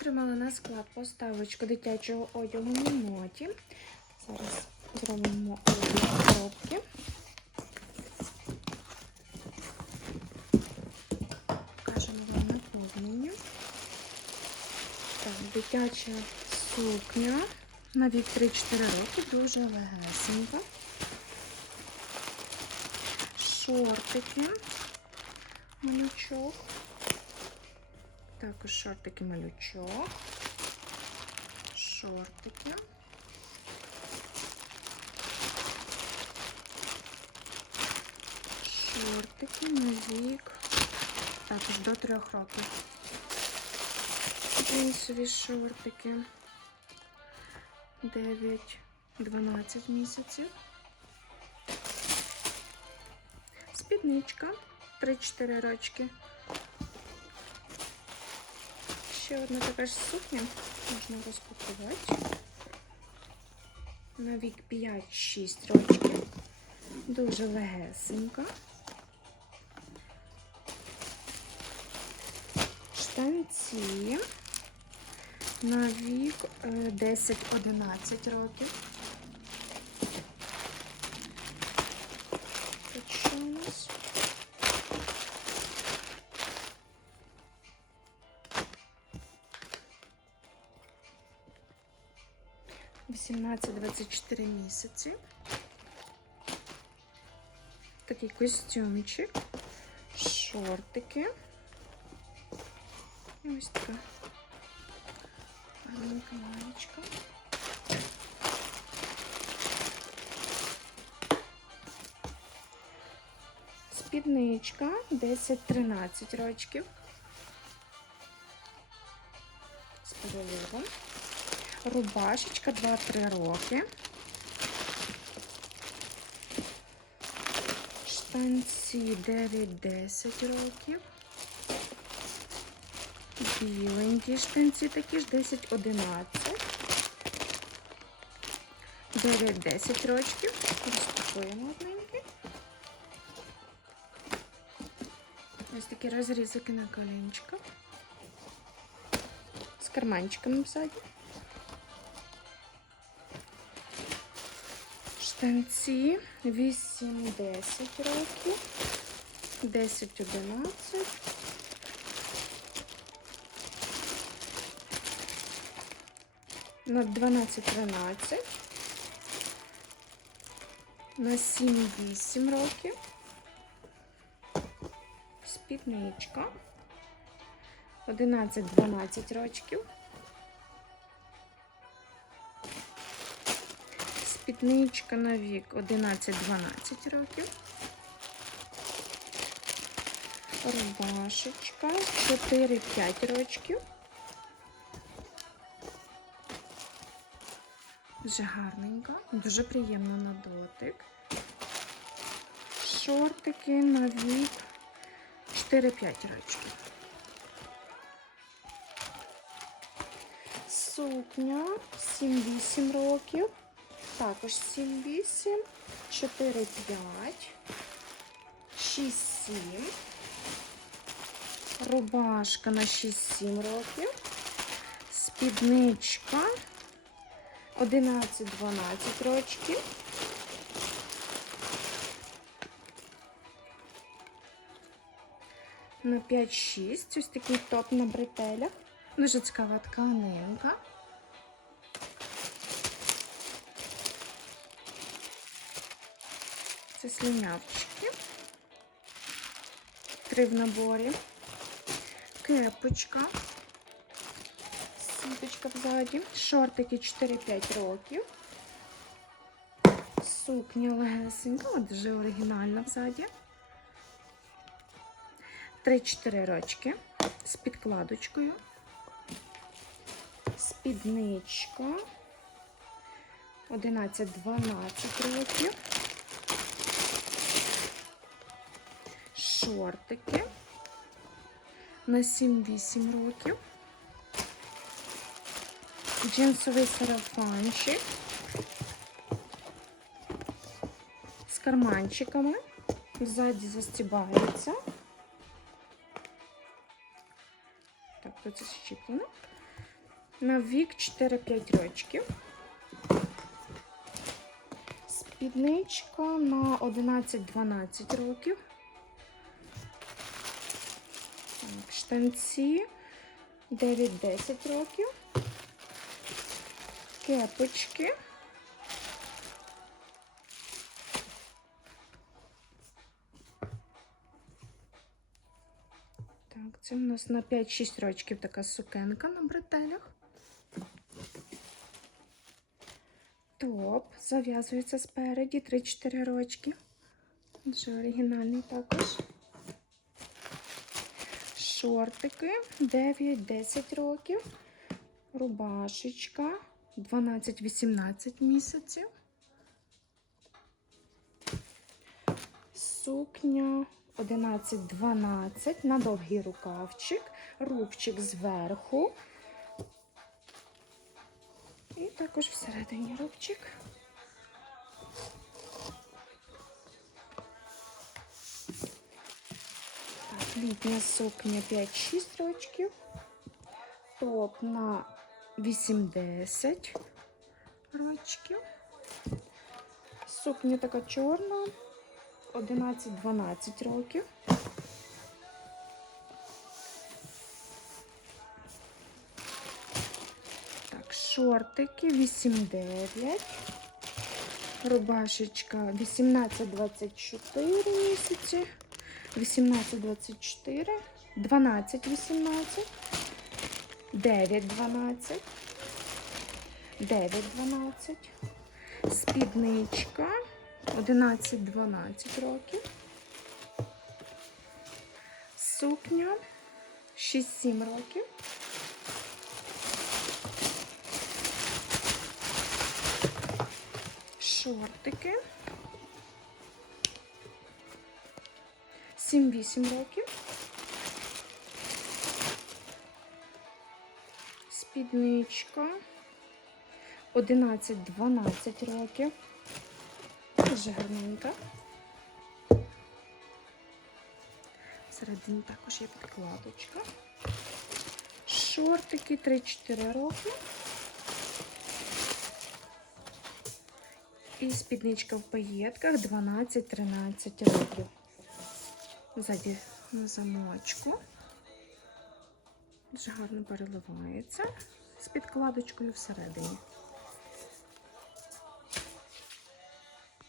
отримала на склад поставочку дитячого одягу Міноті. Зараз зробимо одяг коробки. Покажемо вам наповнення. Так, дитяча сукня на вік 3-4 роки, дуже легесенька. Шортики, малючок. Також шортики малючок. Шортики. Шортики на вік. Також до трьох років. Джинсові шортики. 9-12 місяців. Спідничка 3-4 рочки. Ще одна така ж сукня можна розпакувати. На вік 5-6 років. Дуже легесенька. Штанці на вік е, 10-11 років. 18-24 місяці. Такий костюмчик, шортики. Ось така гарненька маєчка. Спідничка 10-13 рочків. З переливом. Рубашечка 2-3 роки. Штанці 9-10 років. Біленькі штанці такі ж 10-11. 9-10 рочків. Розпакуємо одненький. Ось такі розрізики на коленчиках. З карманчиками ззаді. Штанці 8-10 років. 10-11. На 12-13. На 7-8 років. Спідничка. 11-12 рочків. Спідничка на вік 11-12 років. Рубашечка 4-5 рочків. Дуже гарненька, дуже приємно на дотик. Шортики на вік 4-5 рочків. Сукня 7-8 років. Також 7-8, 4-5, 6-7. Рубашка на 6-7 років. Спідничка 11-12 рочків. На 5-6. Ось такий топ на бретелях. Дуже цікава тканинка. Це слінявчики. Три в наборі. Кепочка. Сіточка взаді. Шортики 4-5 років. Сукня легесенька, дуже оригінальна взаді. 3-4 рочки з підкладочкою. Спідничка. 11-12 років. Шортики на 7-8 років. Джинсовий сарафанчик з карманчиками. Ззаді застібається. Так, тут це щіплено. на вік 4-5 років. Спідничка на 11-12 років. Штанці 9-10 років. Кепочки. Так, це у нас на 5-6 рочків така сукенка на бретелях. Топ зав'язується спереді 3-4 рочки. Дуже оригінальний також. Шортики 9-10 років. Рубашечка 12-18 місяців. Сукня 11-12 на довгий рукавчик, рубчик зверху. І також всередині рубчик. Літня сукня 5-6 рочків. Топ на 8-10 рочків. Сукня така чорна, 11-12 років. Так, шортики 8-9. Рубашечка 18-24 місяці. 18-24, 12-18, 9-12, 9-12, спідничка 11-12 років, сукня 6-7 років. Шортики 7-8 років. Спідничка 11-12 років. Дуже гарненька. Всередині також є підкладочка. Шортики 3-4 роки. І спідничка в паєтках 12-13 років. Ззаді на замочку. Дуже гарно переливається з підкладочкою всередині.